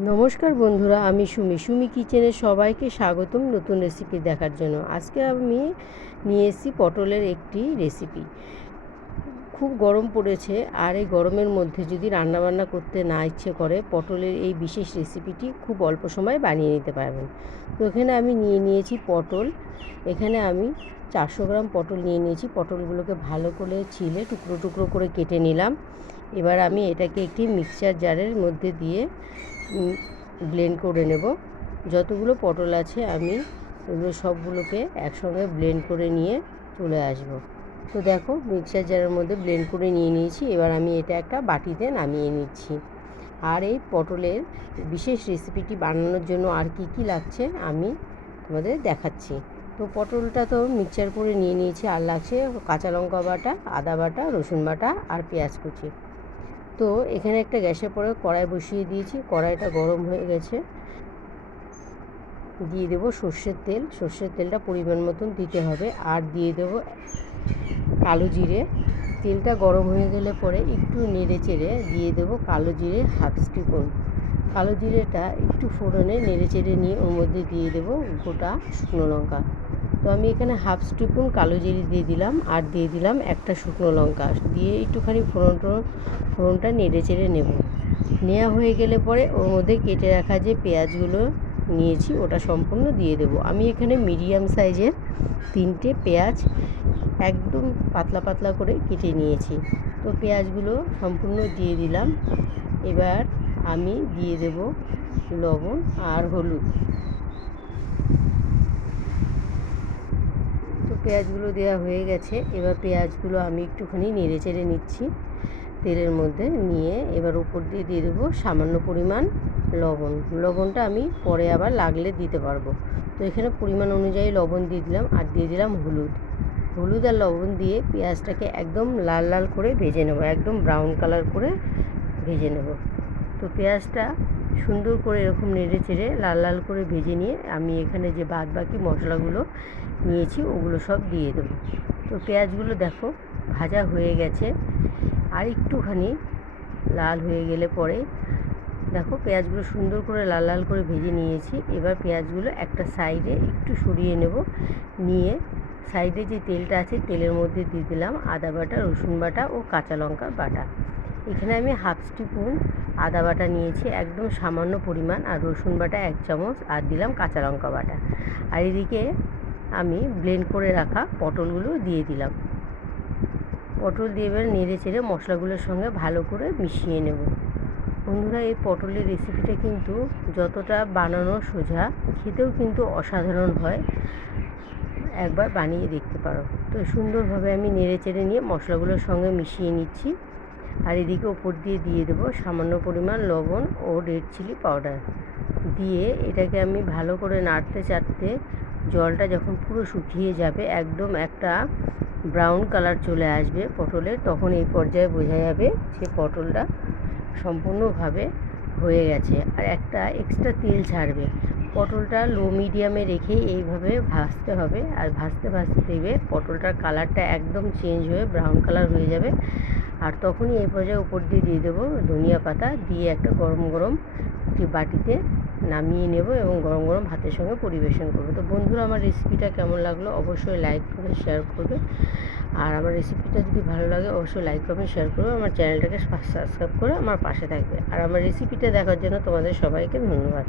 নমস্কার বন্ধুরা, আমি সুমি কিচেনে সবাইকে স্বাগতম নতুন রেসিপি দেখার জন্য। আজকে আমি নিয়ে এসেছি পটলের একটি রেসিপি। খুব গরম পড়েছে, আর এই গরমের মধ্যে যদি রান্নাবান্না করতে না ইচ্ছে করে, পটলের এই বিশেষ রেসিপিটি খুব অল্প সময় বানিয়ে নিতে পারবেন। তো এখানে আমি নিয়ে নিয়েছি পটল। এখানে আমি 400 গ্রাম পটল নিয়ে নিয়েছি। পটলগুলোকে ভালো করে ছিলে টুকরো টুকরো করে কেটে নিলাম। এবার আমি এটাকে একটি মিক্সচার জারের মধ্যে দিয়ে ব্লেন্ড করে নেব। যতগুলো পটল আছে আমি এগুলো সবগুলোকে একসঙ্গে ব্লেন্ড করে নিয়ে চলে আসব। তো দেখো, মিক্সচার জারের মধ্যে ব্লেন্ড করে নিয়ে নিয়েছি। এবার আমি এটা একটা বাটিতে নামিয়ে নিচ্ছি। আর এই পটলের বিশেষ রেসিপিটি বানানোর জন্য আর কি কি লাগছে আমি তোমাদের দেখাচ্ছি। তো পটলটা তো মিক্সচার করে নিয়ে নিয়েছি, আর লাগছে কাঁচা লঙ্কা বাটা, আদা বাটা, রসুন বাটা আর পেঁয়াজ কুচি। তো এখানে একটা গ্যাসের পরে কড়াই বসিয়ে দিয়েছি। কড়াইটা গরম হয়ে গেছে। দিয়ে দেবো সর্ষের তেল। সর্ষের তেলটা পরিমাণ মতন দিতে হবে। আর দিয়ে দেবো কালো জিরে। তেলটা গরম হয়ে গেলে পরে একটু নেড়ে চেড়ে দিয়ে দেবো কালো জিরে হাফ স্পুন। কালো জিরেটা একটু ফোড়নে নেড়ে চেড়ে নিয়ে ওর মধ্যে দিয়ে দেবো গোটা শুকনো লঙ্কা। তো আমি এখানে হাফ স্পুন কালো জিরে দিয়ে দিলাম, আর দিয়ে দিলাম একটা শুকনো লঙ্কা দিয়ে একটুখানি ফোড়নটা নেড়ে চেড়ে নেব। নেওয়া হয়ে গেলে পরে ওর মধ্যে কেটে রাখা যে পেঁয়াজগুলো নিয়েছি ওটা সম্পূর্ণ দিয়ে দেবো। আমি এখানে মিডিয়াম সাইজের 3টে পেঁয়াজ একদম পাতলা পাতলা করে কেটে নিয়েছি। তো পেঁয়াজগুলো সম্পূর্ণ দিয়ে দিলাম। এবার আমি দিয়ে দেব লবণ আর হলুদ। তো পেঁয়াজগুলো দেওয়া হয়ে গেছে। এবার পেঁয়াজগুলো আমি একটুখানি নেড়ে চেড়ে নিচ্ছি তেলের মধ্যে নিয়ে। এবার উপর দিয়ে দিয়ে দেবো সামান্য পরিমাণ লবণ। লবণটা আমি পরে আবার লাগলে দিতে পারবো। তো এখানে পরিমাণ অনুযায়ী লবণ দিয়ে দিলাম, আর দিয়ে দিলাম হলুদ আর লবণ দিয়ে পেঁয়াজটাকে একদম লাল লাল করে ভেজে নেব, একদম ব্রাউন কালার করে ভেজে নেব। তো পেঁয়াজটা সুন্দর করে এরকম নেড়ে চেড়ে লাল লাল করে ভেজে নিয়ে আমি এখানে যে বাদ বাকি মশলাগুলো নিয়েছি ওগুলো সব দিয়ে দেবো। তো পেঁয়াজগুলো দেখো ভাজা হয়ে গেছে। আর একটুখানি লাল হয়ে গেলে পরে দেখো পেঁয়াজগুলো সুন্দর করে লাল লাল করে ভেজে নিয়েছি। এবার পেঁয়াজগুলো একটা সাইডে একটু সরিয়ে নেব। নিয়ে সাইডে যে তেলটা আছে তেলের মধ্যে দিয়ে দিলাম আদা বাটা, রসুন বাটা ও কাঁচা লঙ্কা বাটা। এখানে আমি হাফ স্পুন আদা বাটা নিয়েছি, একদম সামান্য পরিমাণ, আর রসুন বাটা 1 চামচ, আর দিলাম কাঁচা লঙ্কা বাটা। আর এদিকে আমি ব্লেন্ড করে রাখা পটলগুলো দিয়ে দিলাম। পটল দিয়ে এবার নেড়ে চেড়ে মশলাগুলোর সঙ্গে ভালো করে মিশিয়ে নেব। বন্ধুরা, এই পটলের রেসিপিটা কিন্তু যতটা বানানো সোজা, খেতেও কিন্তু অসাধারণ হয়। একবার বানিয়ে দেখতে পারো। তো সুন্দরভাবে আমি নেড়ে চেড়ে নিয়ে মশলাগুলোর সঙ্গে মিশিয়ে নিচ্ছি। আর এদিকে ওপর দিয়ে দিয়ে দেবো সামান্য পরিমাণ লবণ ও রেড চিলি পাউডার দিয়ে এটাকে আমি ভালো করে নাড়তে চাড়তে জলটা যখন পুরো শুকিয়ে যাবে, একদম একটা ব্রাউন কালার চলে আসবে পটলের, তখন এই পর্যায়ে বোঝা যাবে যে পটলটা সম্পূর্ণভাবে হয়ে গেছে আর একটা এক্সট্রা তেল ছাড়বে। পটলটা লো মিডিয়ামে রেখেই এইভাবে ভাজতে হবে। আর ভাজতে ভাজতে দেখবে পটলটার কালারটা একদম চেঞ্জ হয়ে ব্রাউন কালার হয়ে যাবে। আর তখনই এই পর্যায়ে উপর দিয়ে দিয়ে দেবো ধনিয়া পাতা, দিয়ে একটা গরম গরম একটি বাটিতে নামিয়ে নেব এবং গরম গরম ভাতের সঙ্গে পরিবেশন করবো। তো বন্ধুরা, আমার রেসিপিটা কেমন লাগলো অবশ্যই লাইক করে শেয়ার করবে। আর আমার রেসিপিটা যদি ভালো লাগে অবশ্যই লাইক করবে, শেয়ার করবে। আমার চ্যানেলটাকে সাবস্ক্রাইব করে আমার পাশে থাকবে। আর আমার রেসিপিটা দেখার জন্য তোমাদের সবাইকে ধন্যবাদ।